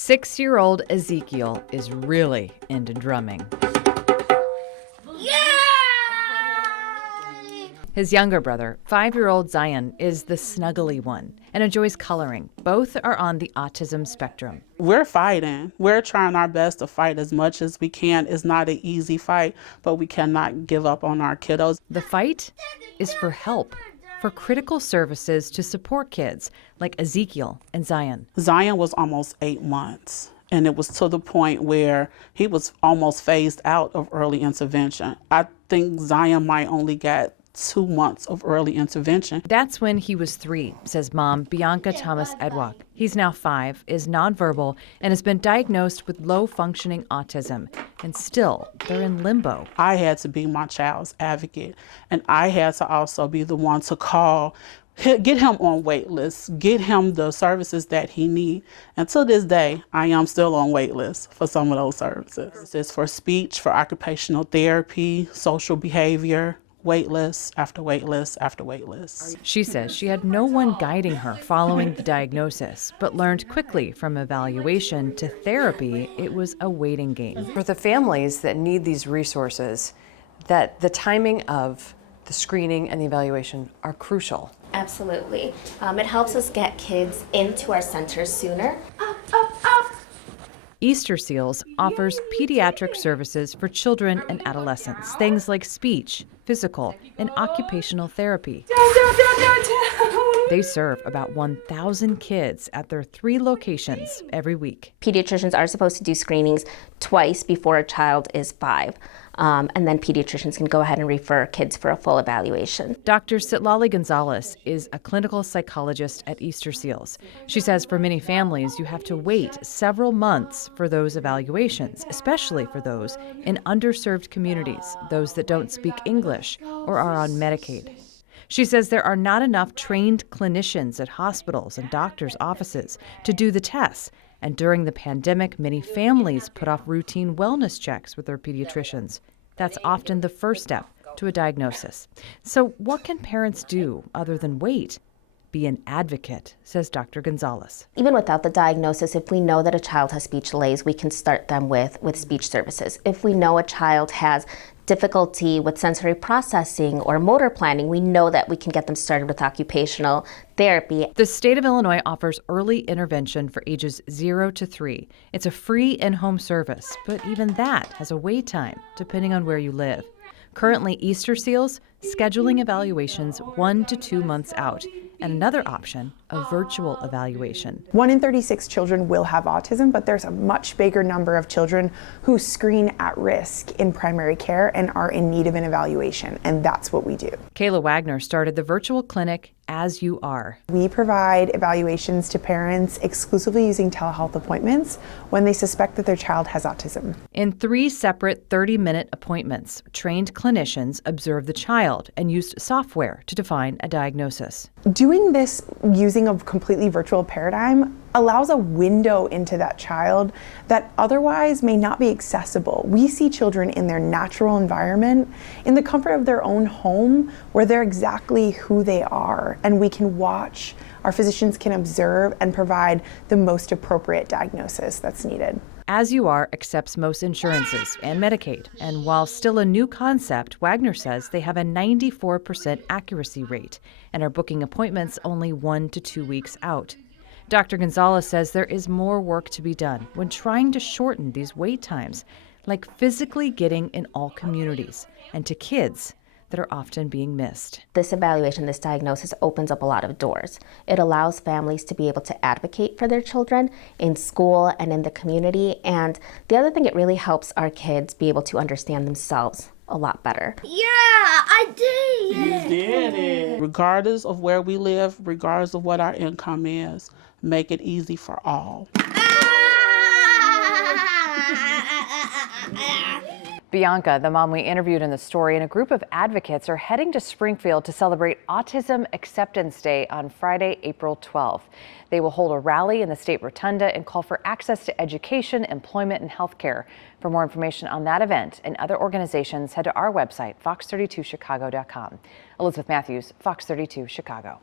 6-year-old Ezekiel is really into drumming. His younger brother, 5-year-old Zion, is the snuggly one and enjoys coloring. Both are on the autism spectrum. We're fighting. We're trying our best to fight as much as we can. It's not an easy fight, but we cannot give up on our kiddos. The fight is for help, for critical services to support kids like Ezekiel and Zion. Zion was almost 8 months, and it was to the point where he was almost phased out of early intervention. I think Zion might only get 2 months of early intervention. That's when he was 3, says mom, Bianca Thomas-Eduok. He's now 5, is nonverbal, and has been diagnosed with low-functioning autism. And still, they're in limbo. I had to be my child's advocate, and I had to also be the one to call, get him on wait lists, get him the services that he needs. And to this day, I am still on wait lists for some of those services. It's for speech, for occupational therapy, social behavior, wait lists after wait lists after wait lists. She says she had no one guiding her following the diagnosis, but learned quickly from evaluation to therapy it was a waiting game. For the families that need these resources, that the timing of the screening and the evaluation are crucial. Absolutely. It helps us get kids into our centers sooner. Easter Seals offers pediatric services for children and adolescents, things like speech, physical, and occupational therapy. They serve about 1,000 kids at their 3 locations every week. Pediatricians are supposed to do screenings twice before a child is 5. And then pediatricians can go ahead and refer kids for a full evaluation. Dr. Citlali Gonzalez is a clinical psychologist at Easter Seals. She says for many families, you have to wait several months for those evaluations, especially for those in underserved communities, those that don't speak English or are on Medicaid. She says there are not enough trained clinicians at hospitals and doctors' offices to do the tests. And during the pandemic, many families put off routine wellness checks with their pediatricians. That's often the first step to a diagnosis. So what can parents do other than wait? Be an advocate, says Dr. Gonzalez. Even without the diagnosis, if we know that a child has speech delays, we can start them with speech services. If we know a child has difficulty with sensory processing or motor planning, we know that we can get them started with occupational therapy. The state of Illinois offers early intervention for ages 0 to 3. It's a free in-home service, but even that has a wait time, depending on where you live. Currently, Easter Seals scheduling evaluations 1 to 2 months out, and another option, a virtual evaluation. 1 in 36 children will have autism, but there's a much bigger number of children who screen at risk in primary care and are in need of an evaluation, and that's what we do. Kayla Wagner started the virtual clinic As You Are. We provide evaluations to parents exclusively using telehealth appointments when they suspect that their child has autism. In 3 separate 30-minute appointments, trained clinicians observed the child and used software to define a diagnosis. Doing this using a completely virtual paradigm allows a window into that child that otherwise may not be accessible. We see children in their natural environment, in the comfort of their own home, where they're exactly who they are, and we can watch, our physicians can observe and provide the most appropriate diagnosis that's needed. As You Are accepts most insurances and Medicaid, and while still a new concept, Wagner says they have a 94% accuracy rate and are booking appointments only 1 to 2 weeks out. Dr. Gonzalez says there is more work to be done when trying to shorten these wait times, like physically getting in all communities and to kids that are often being missed. This evaluation, this diagnosis opens up a lot of doors. It allows families to be able to advocate for their children in school and in the community. And the other thing, it really helps our kids be able to understand themselves a lot better. Yeah, I did. You did it. Regardless of where we live, regardless of what our income is, make it easy for all. Bianca, the mom we interviewed in the story, and a group of advocates are heading to Springfield to celebrate Autism Acceptance Day on Friday, April 12th. They will hold a rally in the state rotunda and call for access to education, employment, and health care. For more information on that event and other organizations, head to our website, fox32chicago.com. Elizabeth Matthews, Fox 32 Chicago.